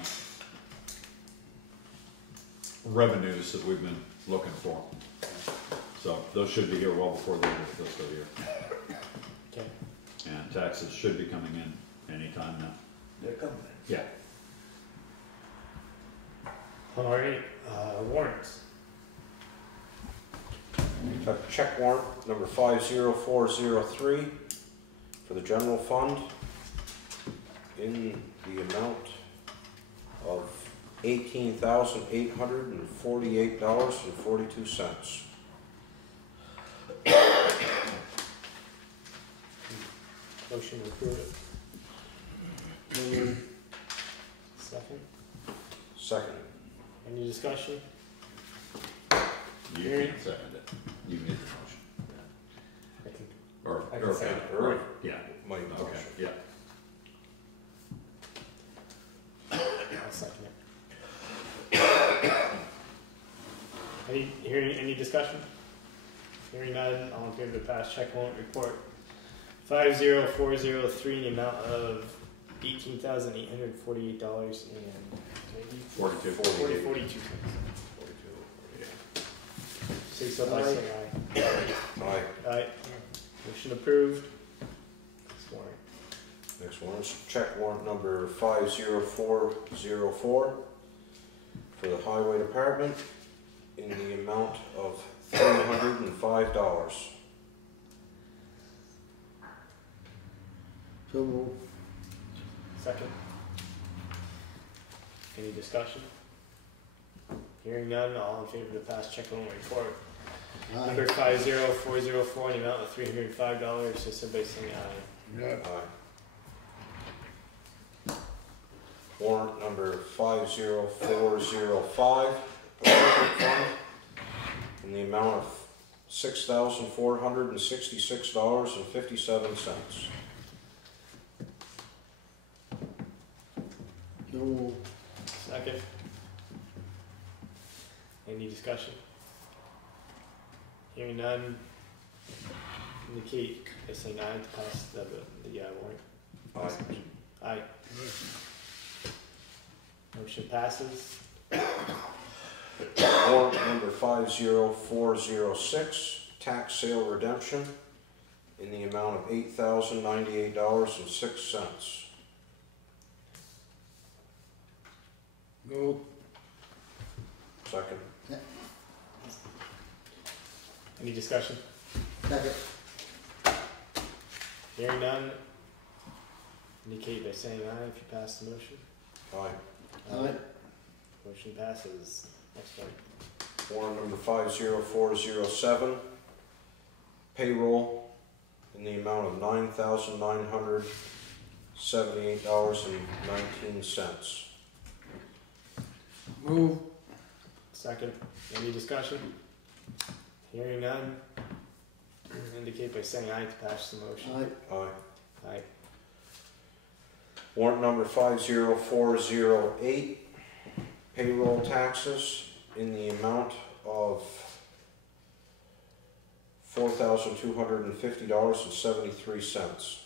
revenues that we've been looking for. So those should be here well before the end of the fiscal year. Okay. And taxes should be coming in anytime now. They're coming. Yeah. Alright, warrants. Check warrant number 50403 for the general fund in the amount of $18,848.42. Motion to approve it. Second. Second. Any discussion? You Hearing. can second it. You made the motion. I can, Or, I can second it. Or yeah, my okay, motion. yeah. I'll second it. Any discussion? Hearing none, all in favor to pass check warrant report 50403 in the amount of $18,848 and 42. 42 cents. Say so by saying aye. Aye. Aye. Motion approved. Next warrant. Next one is check warrant number 50404 for the highway department in the amount of $305. So moved. Second. Any discussion? Hearing none, all in favor to pass check warrant report number Aye. 50404 in the amount of $305, so somebody saying aye. Yeah. Aye. Warrant number 50405 electric fund in the amount of $6,466.57. So moved. Second. Any discussion? Hearing none, indicate by saying aye to pass the warrant. Aye. Aye. Motion passes. Warrant number 50406 tax sale redemption in the amount of $8,098.06. Move. Second. Any discussion? Second. Hearing none, indicate by saying aye if you pass the motion. Aye. Aye. Motion passes. Next one. Warrant number 50407 payroll in the amount of $9,978.19. Move. Second. Any discussion? Hearing none, indicate by saying aye to pass the motion. Aye. Aye. Aye. Warrant number 50408 payroll taxes in the amount of $4,250.73.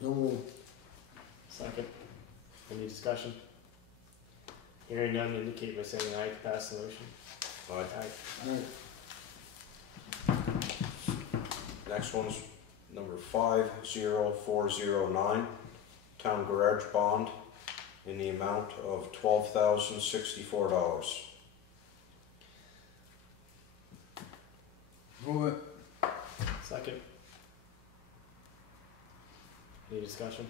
So moved. Second. Any discussion? Hearing none, indicate by saying aye to pass the motion. Aye. Aye. Aye. Next one's number 50409 town garage bond in the amount of $12,064. Move it. Second. Any discussion?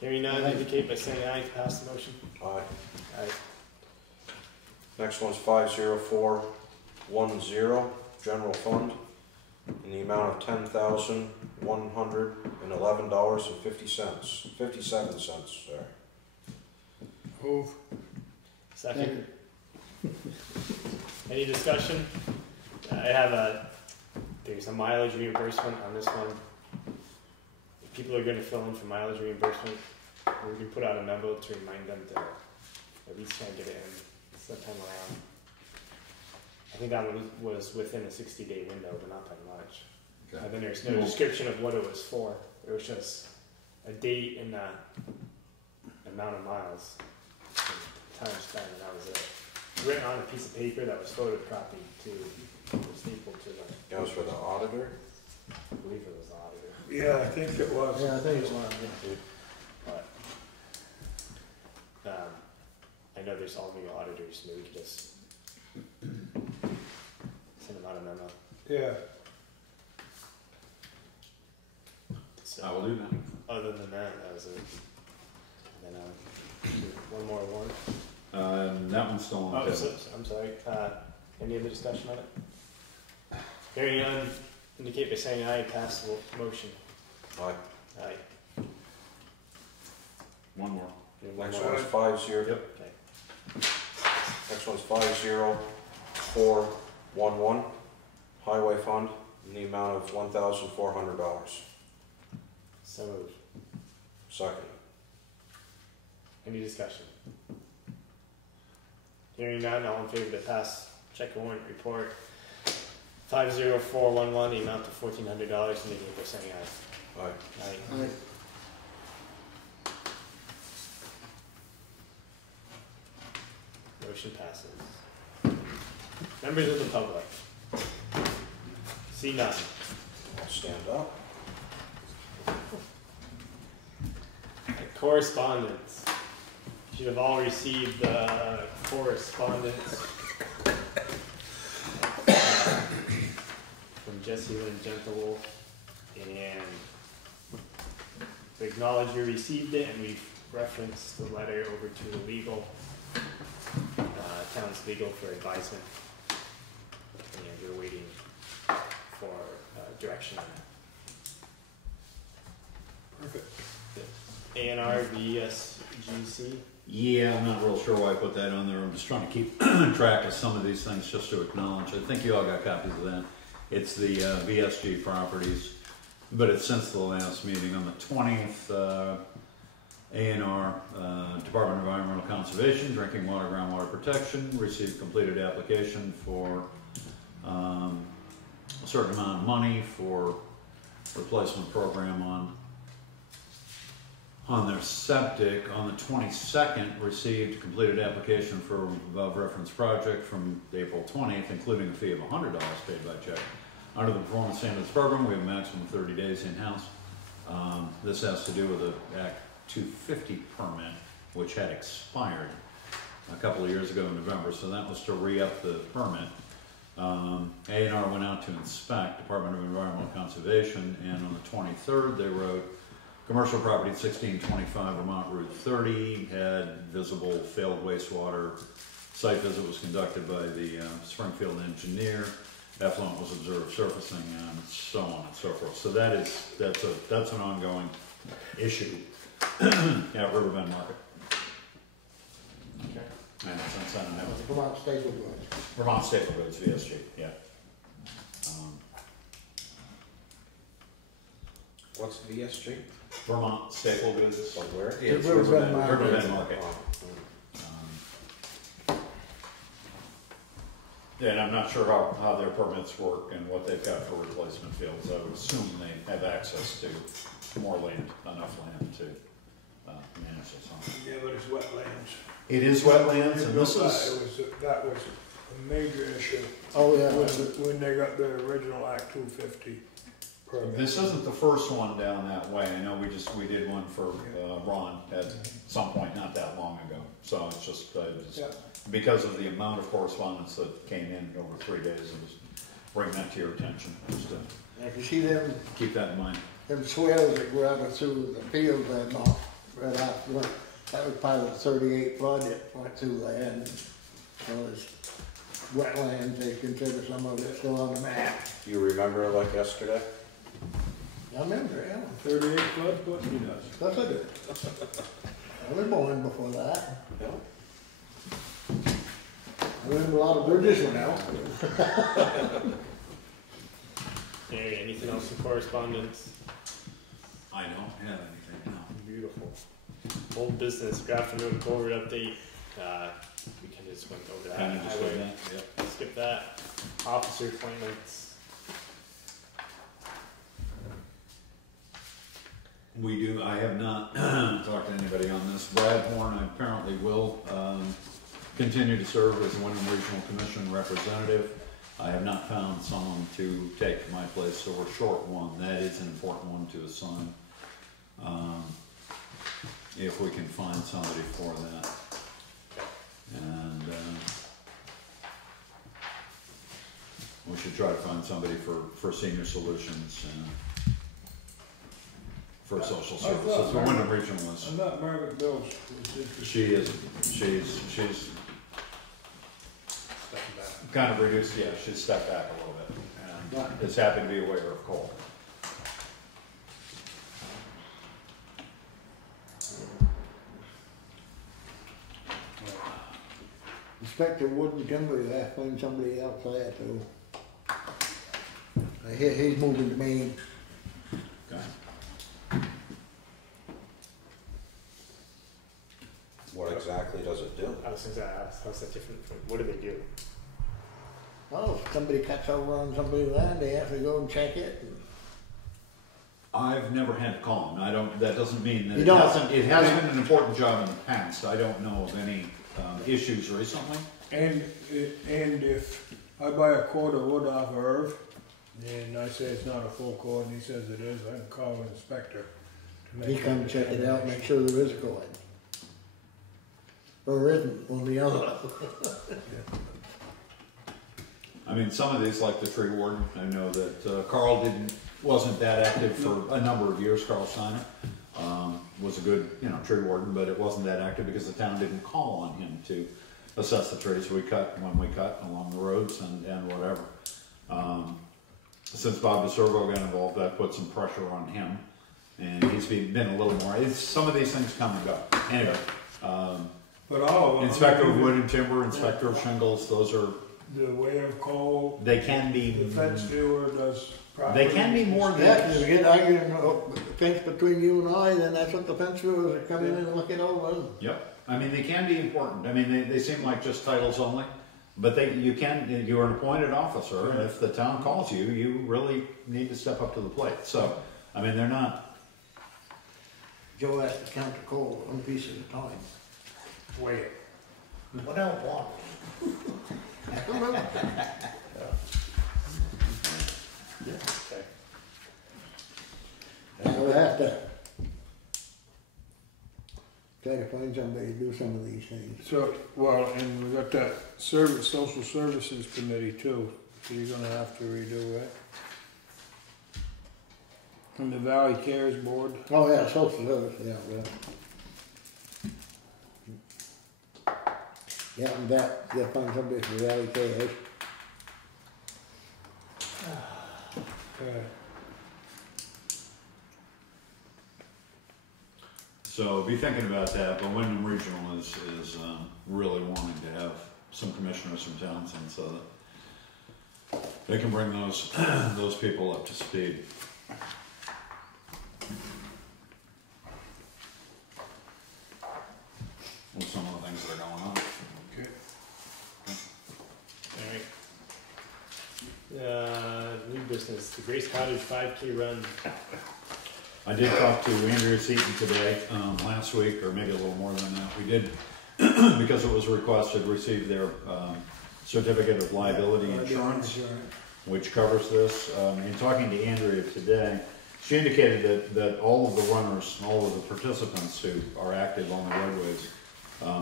Hearing none, Aye. indicate by saying aye to pass the motion. Aye. Aye. Next one's 50410 general fund in the amount of $10,111.50. 57 cents. Sorry. Move. Second. Any discussion? There's a mileage reimbursement on this one. If people are gonna fill in for mileage reimbursement, we can put out a memo to remind them to at least try and get it in sometime around. I think that one was within a 60-day window, but not by much. Okay. And then there's no description of what it was for. It was just a date and the amount of miles. time spent, and that was written on a piece of paper that was photocopied to, stapled to the, That was for the auditor? I believe it was the auditor. Yeah, I think it was. Yeah, I think it's one of them. But, I know there's all new auditors, maybe we could just send them out a memo. Yeah, So, I will do that. other than that, that was it. And then, one more warrant. That one's still on the Oh, table. so, I'm sorry, any other discussion on it? Hearing none, indicate by saying aye, pass the motion. Aye. Aye. One more. And one Next more. one's 5-0. Yep. Okay. Next one's 50411, Highway Fund, in the amount of $1,400. So moved. Second. Any discussion? Hearing none, all in favor to pass check warrant report 50411, the amount of $1,400, indicate by saying aye. Aye. Aye. Aye. Motion passes. Members of the public. See none. Stand up. Correspondence. You should have all received correspondence from Jesse and Gentlewolf, and we acknowledge you received it, and we've referenced the letter over to the legal, town's legal for advisement, and you're waiting for direction on that. perfect. A&R VSGC. Yeah, I'm not real sure why I put that on there. I'm just trying to keep track of some of these things just to acknowledge. I think you all got copies of that. It's the VSG properties, but it's since the last meeting on the 20th. A&R, Department of Environmental Conservation, Drinking Water, Groundwater Protection, received completed application for a certain amount of money for replacement program on their septic. On the 22nd, received completed application for above reference project from April 20th, including a fee of $100 paid by check. Under the performance standards program, we have a maximum of 30 days in-house. This has to do with the Act 250 permit, which had expired a couple of years ago in November, so that was to re-up the permit. A&R went out to inspect, Department of Environmental Conservation, and on the 23rd they wrote, commercial property at 1625 Vermont Route 30 had visible failed wastewater. Site visit was conducted by the Springfield engineer. Effluent was observed surfacing, and so on and so forth. So that's an ongoing issue at Riverbend Market. Okay. And since then, That was Vermont Staple Goods. Vermont Staple Goods, VSG, yeah. What's VSG? Vermont Staple Goods. Like where? Yeah, it's Riverbend Market. Riverbend Market. Yeah, and I'm not sure how their permits work and what they've got for replacement fields. I would assume they have access to more land, enough land to manage this on. Yeah, but it's wetlands. It is wetlands, and this is, That was a major issue Oh, yeah. when they got the original Act 250 permit. this isn't the first one down that way. I know we did one for Ron at some point not that long ago. So it's just, Yeah. because of the amount of correspondence that came in over 3 days, I was bringing that to your attention, just to If you see them, keep that in mind. them swales that go out through the field and off, right after, that was part of the 38 flood that went through there. And so it's wetlands, they consider some of it still on the map. Do you remember it like yesterday? I remember, yeah. 38 flood, what he does. That's what it is. I was born before that. No. I remember a lot of bridges went out. Hey, anything else in correspondence? I don't have anything now. Beautiful. Old business, Grafton Road Culvert update. We can just went over that. Kind of just Highway. did that, yep. Skip that. Officer appointments. We do, I have not talked to anybody on this. Brad Horn apparently will continue to serve as the Wyndham Regional Commission representative. I have not found someone to take my place, so we're short one. That is an important one to assign. If we can find somebody for that. And we should try to find somebody for senior solutions and for social services. The Wyndham Regional is. I'm not Margaret Bills. She is. She's kind of reduced. Yeah, she's stepped back a little bit, and is happy to be a waiver of coal. Inspector Wood and Timber, you have to find somebody else there too. He's moving to Maine. Okay. What exactly does it do? I was gonna ask, how's that different from, what do they do? Oh, if somebody cuts over on somebody's land, they have to go and check it. I've never had to call him. I don't. That doesn't mean that You it don't. hasn't. It has been an important job in the past. I don't know of any issues recently. And if I buy a cord of wood off of Irv, and I say it's not a full cord, and he says it is, I can call an inspector. to He make come that check it out, make sure there is a cord. Or isn't, on the other. I mean, some of these, like the tree warden, I know that Carl wasn't that active for a number of years. Carl Steiner was a good, tree warden, but it wasn't that active because the town didn't call on him to assess the trees we cut when we cut along the roads and whatever. Since Bob DeServo got involved, that put some pressure on him, and he's been a little more. Some of these things come and go. Anyway, But all of them. inspector of wood and timber, inspector of shingles, those are. The way of coal. They can be. The fence viewer does property. They can be more than. Yeah, 'cause if you get arguing, fence between you and I, then that's what the fence viewers are coming in and looking over. Yep. I mean, they can be important. I mean, they seem like just titles you're an appointed officer, and if the town calls you, you really need to step up to the plate. So, I mean, they're not. Joe has to count the coal one piece at a time. Wait. What else want? I don't know. We'll have to try to find somebody to do some of these things. So, well, and we got that social services committee too, so you're gonna have to redo that. And the Valley Cares Board. Oh, yeah, social service, yeah. Yeah, and that, you gotta find somebody for the LKA. So, be thinking about that. But Wyndham Regional is really wanting to have some commissioners from Townshend so that they can bring those people up to speed. With some of the things that are going on. Alright. New business, the Grace Cottage 5K run. I did talk to Andrea Seaton today, last week, or maybe a little more than that. We did, because it was requested, receive their certificate of liability insurance, which covers this. In talking to Andrea today, she indicated that all of the runners, all of the participants who are active on the roadways,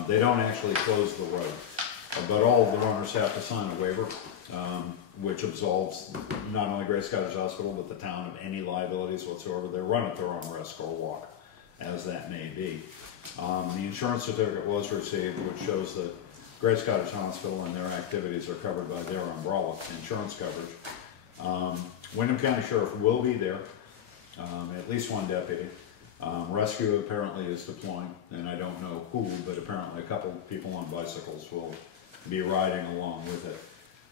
they don't actually close the road, but all of the runners have to sign a waiver, which absolves not only Grace Cottage Hospital, but the town of any liabilities whatsoever. They run at their own risk or walk, as that may be. The insurance certificate was received, which shows that Grace Cottage Hospital and their activities are covered by their umbrella insurance coverage. Wyndham County Sheriff will be there, at least one deputy. Rescue apparently is deploying, and I don't know who, but apparently a couple people on bicycles will be riding along with it.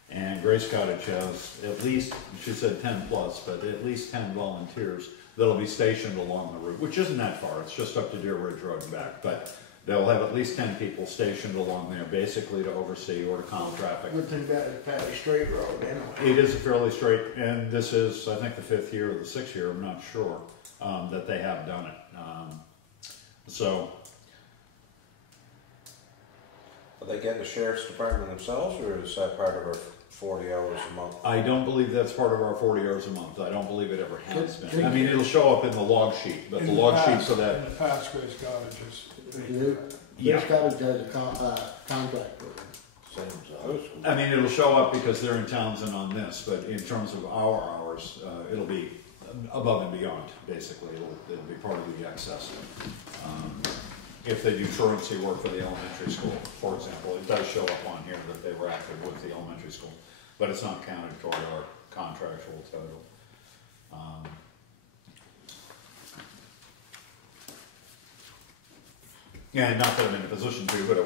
And Grace Cottage has at least, she said 10 plus, but at least 10 volunteers that'll be stationed along the route, which isn't that far. It's just up to Deer Ridge Road and back, but They'll have at least 10 people stationed along there, basically to oversee or to calm traffic. Good thing that it's fairly straight road anyway. It is a fairly straight, and this is, I think, the 5th year or the 6th year, I'm not sure, that they have done it. So, Are they getting the sheriff's department themselves, or is that part of our 40 hours a month? I don't believe that's part of our 40 hours a month. I don't believe it ever has been. I mean, it'll show up in the log sheet, but the log sheet for that. In the past, Grace Cottages. Yeah. This cottage has a contract with them. Same as ours. I mean, it'll show up because they're in Townsend on this, but in terms of our hours, it'll be above and beyond, basically. It'll be part of the excess. If they do truancy work for the elementary school, for example, it does show up on here that they were active with the elementary school, but it's not counted toward our contractual total. And not that I'm in a position to, but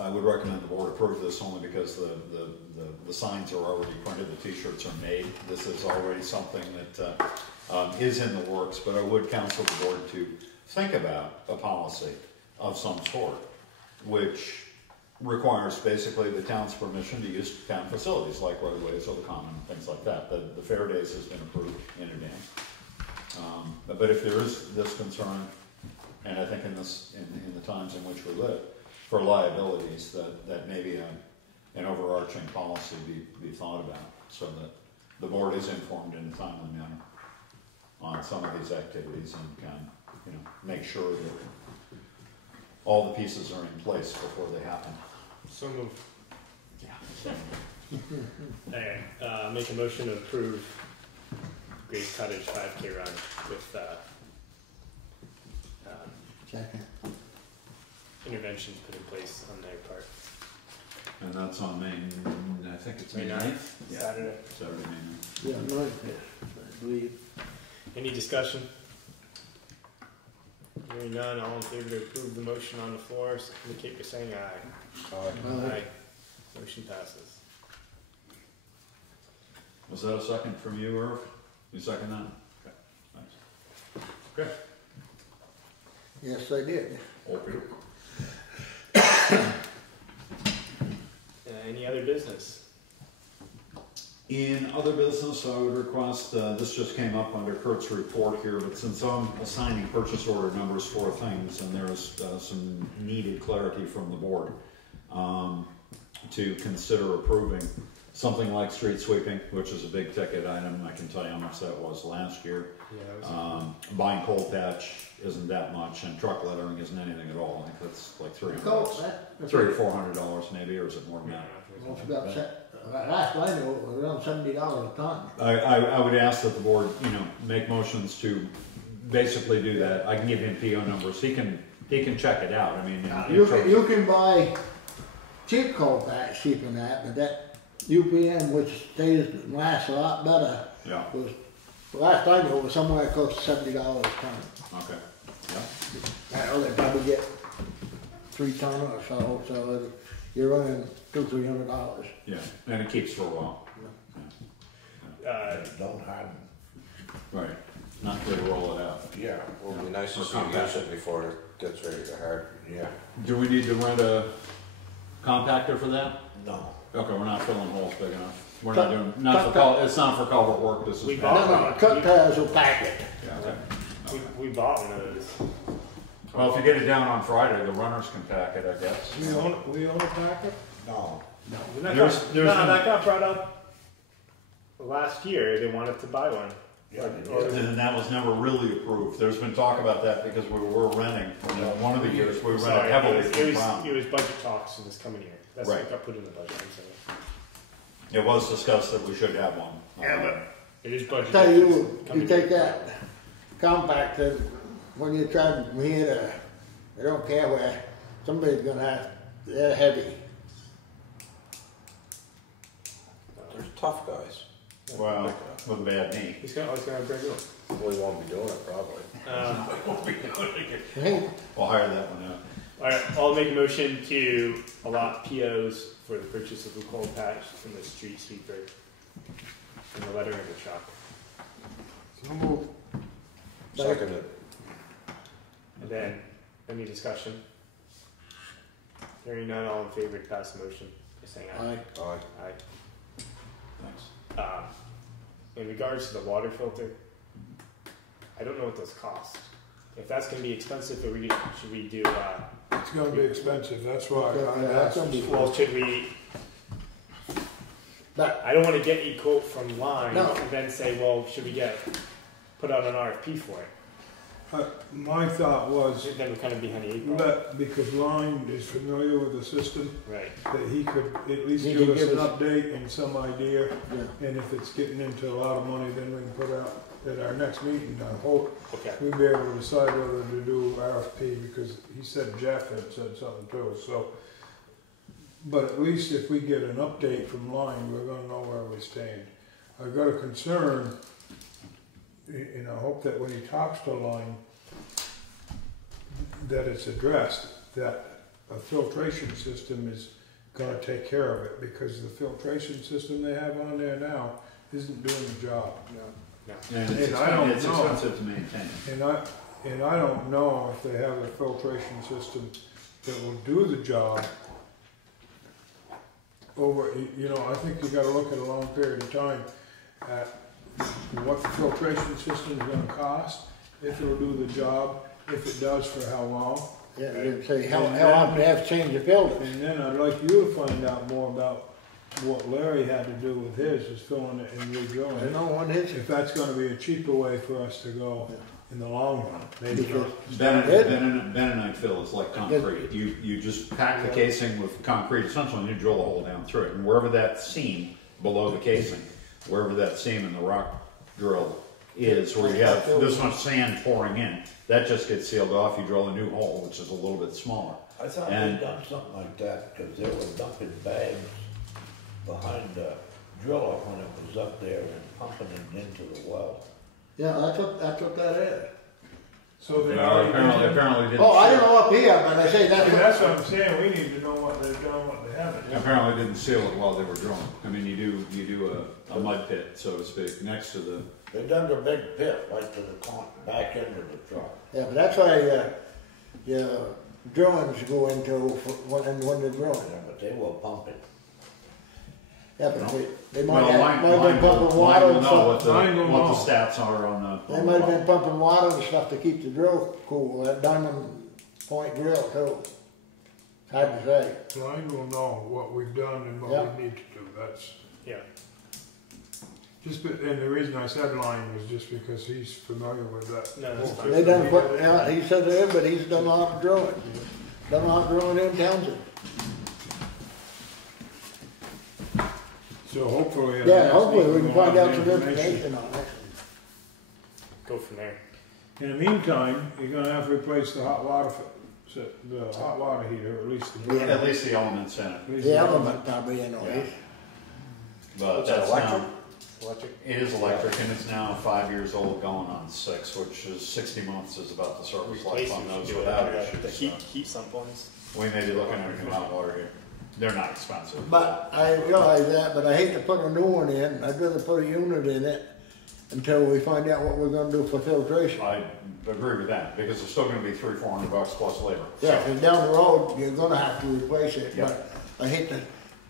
I would recommend the board approve this only because the signs are already printed, the t-shirts are made. This is already something that is in the works, but I would counsel the board to think about a policy of some sort, which requires basically the town's permission to use town facilities like roadways or the common, things like that. The fair days has been approved in advance. But if there is this concern, and I think in the times in which we live, for liabilities, that maybe an overarching policy be thought about, so that the board is informed in a timely manner on some of these activities and can, make sure that all the pieces are in place before they happen. So move. Yeah. Alright, make a motion to approve Grace Cottage 5K run with Second. interventions put in place on their part. And that's on May, I think it's May May 9th? 9th? Yeah. Saturday. Saturday, May 9th. Yeah, no, I believe. Any discussion? Hearing none, all in favor to approve the motion on the floor, indicate by saying aye. Aye. Motion passes. Was that a second from you, Irv? You second that? Okay, thanks. Okay. Yes, they did. Any other business? In other business, I would request, this just came up under Kurt's report here, but since I'm assigning purchase order numbers for things, and there's some needed clarity from the board, to consider approving something like street sweeping, which is a big ticket item. I can tell you how much that was last year. Yeah, Buying coal patch isn't that much, and truck lettering isn't anything at all. I think that's like $300. That's $300 or $400 maybe, or is it more than that? Well, it's about last I know, it was around $70 a ton. I would ask that the board, make motions to basically do that. I can give him PO numbers. He can check it out. I mean, You can buy cheap coal patch cheaper than that, but that UPM, which lasts a lot better, Yeah. was, last I knew, it was somewhere close to $70 a ton. Okay. Yeah. I know they probably get 3 ton or so you're running $200-300. Yeah. And it keeps for a while. Don't harden. Right. Not to roll it out. Yeah. Well, it'd be nice to see you use it before it gets ready to harden. Yeah. Do we need to rent a compactor for that? No. Okay, we're not filling holes big enough. We're Cut- not doing, it's not for culvert work. This is. We for- bought No, cut ties will pack it. Yeah, okay. We bought one of those. Well, if you get it down on Friday, the runners can pack it, I guess. We own a packet? No. That got brought up last year. They wanted to buy one. Yeah, they Or- did. And that was never really approved. There's been talk about that because we were renting. One of the years, we rented Sorry, heavily from it Brown. was budget talks for this coming year. That's Right. what got put in the budget. I'm sorry. It was discussed that we should have one. It is budget. Tell you, you take that compact and when you're trying from here to, I don't care where, somebody's gonna have, they're heavy. There's tough guys. Well, with a bad knee. He's gonna bring it up. We won't be doing it probably. Hey, We'll hire that one out. Alright, I'll make a motion to allot POs for the purchase of the coal patch from the street sweeper and the lettering of the truck. So move. Second it. And then, any discussion? Hearing none, all in favor to pass the motion, by saying aye. Aye. Aye. Thanks. In regards to the water filter, I don't know what those cost. If that's gonna be expensive, should we do, It's gonna be expensive, that's why I That's asked. gonna be- well, should we, But, I don't wanna get a quote from Line No. and then say, well, should we put out an RFP for it? My thought was, Then we're kind of behind the eight ball. because Line is familiar with the system, Right. that he could at least He give could us give an us- update and some idea. yeah, And if it's getting into a lot of money, then we can put out at our next meeting, I hope Okay. we'll be able to decide whether to do RFP, because he said Jeff had said something too, so. But at least if we get an update from Line, we're gonna know where we stand. I've got a concern, and I hope that when he talks to Line, that it's addressed, that a filtration system is gonna take care of it, because the filtration system they have on there now isn't doing the job. And And I don't it's know. expensive to maintain. And I don't know if they have a filtration system that will do the job over, you know, I think you gotta look at a long period of time at what the filtration system is gonna cost, if it'll do the job, if it does, for how long. yeah, they say, how often they have to change the filter? And then I'd like you to find out more about what Larry had to do with his, is filling it and redrilling I it. know one hits If that's gonna be a cheaper way for us to go in the long run, maybe not. Bentonite fill is like concrete. You just pack the casing with concrete essentially and you drill a hole down through it. And wherever that seam below the casing, wherever that seam in the rock drill is, where you have this much sand pouring in, that just gets sealed off. You drill a new hole, which is a little bit smaller. I thought they'd done something like that, because they were dumping bags behind the driller when it was up there and pumping it into the well. Yeah, that's what that is. So they Well, already. apparently didn't. Oh, I seal- don't know up here, but I say See, that's that's what, what I'm saying, we need to know what they've done, what they haven't. Apparently didn't seal it while they were drilling. I mean, you do a mud pit, so to speak, next to the. They dug a big pit right to the back end of the truck. yeah, but that's why, drillings go into, when they're drilling. Yeah, but they were pumping. Yeah, but they might Well, have, Line might have been pumping will water and know what stuff. Line will what the know. stats are on the. They might have been pumping water and stuff to keep the drill cool, that diamond point drill too. Hard to say. Line will know what we've done and Yeah. what we need to do, that's, Yeah. and the reason I said Line was just because he's familiar with that. No, that's whole fine. They done system. put, yeah, he said there, but he's done a lot of drilling. Done a lot of drilling in Townshend. So hopefully. Yeah, hopefully we can we'll find have out the some information on it. Go from there. In the meantime, you're gonna have to replace the hot water, the hot water heater, or at least the. Yeah. At least the elements in it. at least The the- element probably, you know, Yeah. is. But What's that, that's electric? now, Electric. it is electric and it's now 5 years old, going on 6, which is 60 months is about the service life Replace on it, those should do without it. The issues. heat sump ones. So we may be looking at a new hot water here. They're not expensive. But I realize that, but I hate to put a new one in. I'd rather put a unit in it until we find out what we're gonna do for filtration. I agree with that, because it's still gonna be $300-400 plus labor. Yeah, 'cause down the road, you're gonna have to replace it, Yeah. but I hate to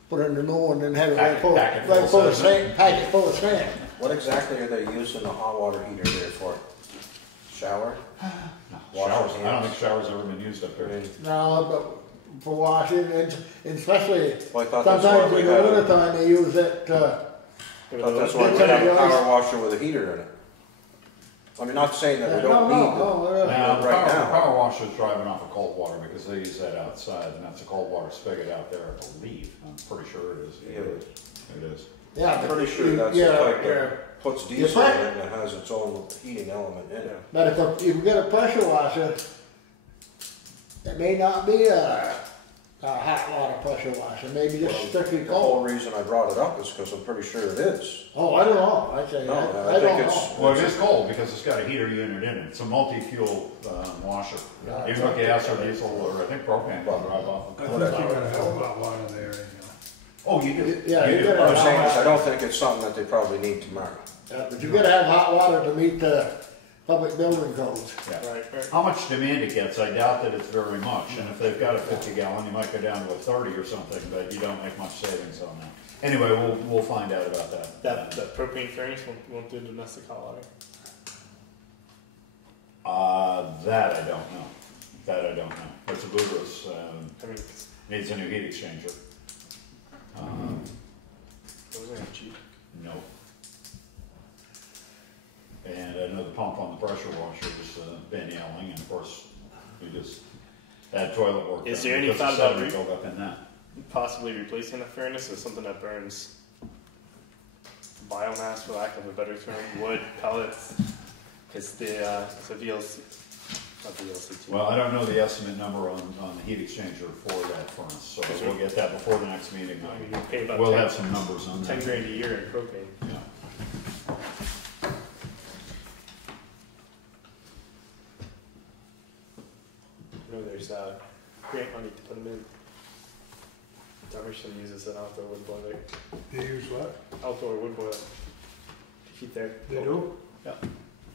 put in a new one and have it Pack right it- full, pack it full right full of of sand, pack it full of sand. What exactly are they using the hot water heater there for? Shower? Wash Showers, your I don't hands. think showers ever been used up I there. mean, No, but for washing, and especially, well, I thought that's why sometimes we in the had winter a, time, they use it, I thought that's why we It's had like a yours. power washer with a heater in it. I mean, not saying that we no, don't no, need them. no, Now, Right now. power washer's driving off of cold water, because they use that outside, and that's a cold water spigot out there, I believe. I'm pretty sure it is. Yeah, It is. yeah, I'm but pretty sure you- that's the yeah, type yeah. that puts diesel put- in it and it has its own heating element in it. But if you get a pressure washer, it may not be a hot water pressure washer, maybe just strictly The whole cold. reason I brought it up is because I'm pretty sure it is. Oh, I don't know, I say, No, I I don't think know. it's- Well, it is cold, because it's got a heater unit in it. It's a multi-fuel washer. Yeah. You can put gas or diesel, or I think propane will drive off. I think you're gonna have a hot water there anyhow. Oh, you do? Yeah, You you do. gotta What I'm have saying hot is I don't think it's something that they probably need tomorrow. Yeah, but you gotta have hot water to meet the public building codes. Yeah. Right, right. How much demand it gets, I doubt that it's very much, and if they've got a 50 gallon, you might go down to a 30 or something, but you don't make much savings on that. Anyway, we'll find out about that. That propane furnace won't do domestic hot water. That I don't know. That I don't know. It's a Booter's, I mean, needs a new heat exchanger. those aren't cheap. No. And I know the pump on the pressure washer's been yelling, and of course, we just had toilet work. Is done there any because thought the about sediment built up in that? Possibly replacing the furnace with something that burns biomass, for lack of a better term, wood, pellets, because the it's a VLC, not VLCT. Well, I don't know the estimate number on the heat exchanger for that furnace, so we'll get that before the next meeting. I mean, you pay about We'll 10 have some numbers on that. 10 grand a year in propane. Yeah. I know there's grant money to put them in. Townshend uses an outdoor wood boiler. They use what? Outdoor wood boiler to heat their. They do? Yeah,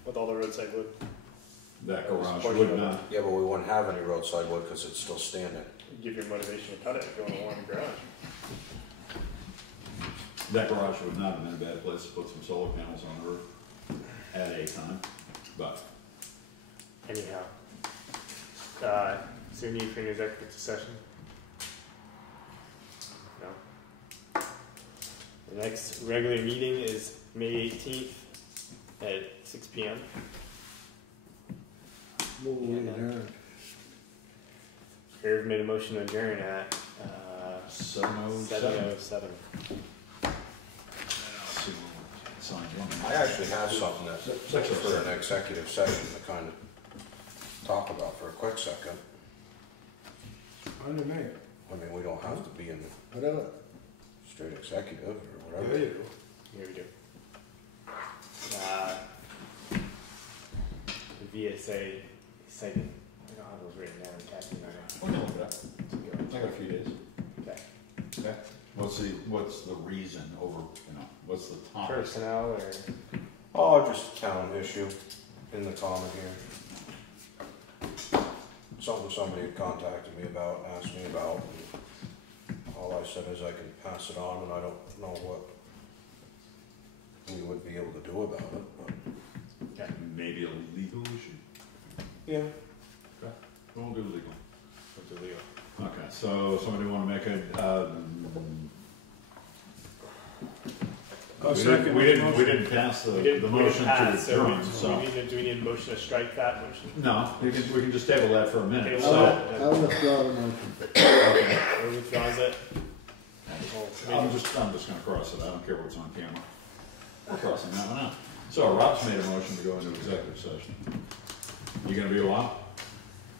with all the roadside wood. That garage Portion would of not. Yeah, but we wouldn't have any roadside wood because it's still standing. Give your motivation to cut it if you want a warm garage. That garage would not have been a bad place to put some solar panels on the roof at a time, but Anyhow, is there a need for an executive session? No. The next regular meeting is May 18th at 6 p.m. Herb made a motion to adjourn at 7:07. 7:07. I actually have something that's for an executive session to kind of talk about for a quick second. Under me. I mean, we don't have to be in Whatever. straight executive or There whatever. you go. Here we do. The VSA cited. I don't have those written down. Kathy and I We'll look it up. I got a few days. Okay. Okay. What's the reason over, what's the topic? Personnel or Oh, just a town issue in the common here. Something somebody had contacted me about, asked me about, and all I said is I can pass it on, and I don't know what we would be able to do about it, but. Maybe a legal issue? yeah. Okay. We'll do legal. What's illegal? Okay, so somebody wanna make a, I'll second we the didn't motion. pass the We didn't motion to pass, so adjourn, so. do we need a motion to strike that motion? No, we can just table that for a minute, Table so. that. I'll withdraw the motion. Okay. Or withdraws it? I'm just gonna cross it, I don't care what's on camera. I'm crossing that one out. So Rob's made a motion to go into executive session. You gonna be a while?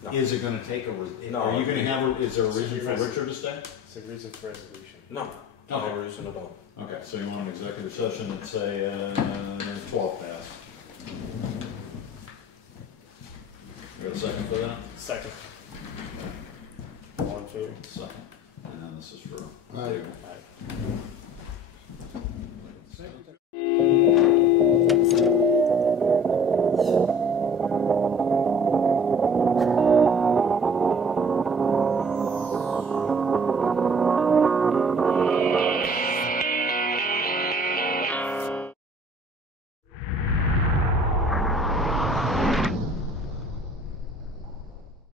No. Is it gonna take No. are you gonna have, is there a reason for Richard to stay? It's a reason for resolution. No, Okay. no reason at all. Okay, so you want an executive session at say, 12 past. You got a second for that? Second. All in favor? Second. And then this is for. Aye. Aye.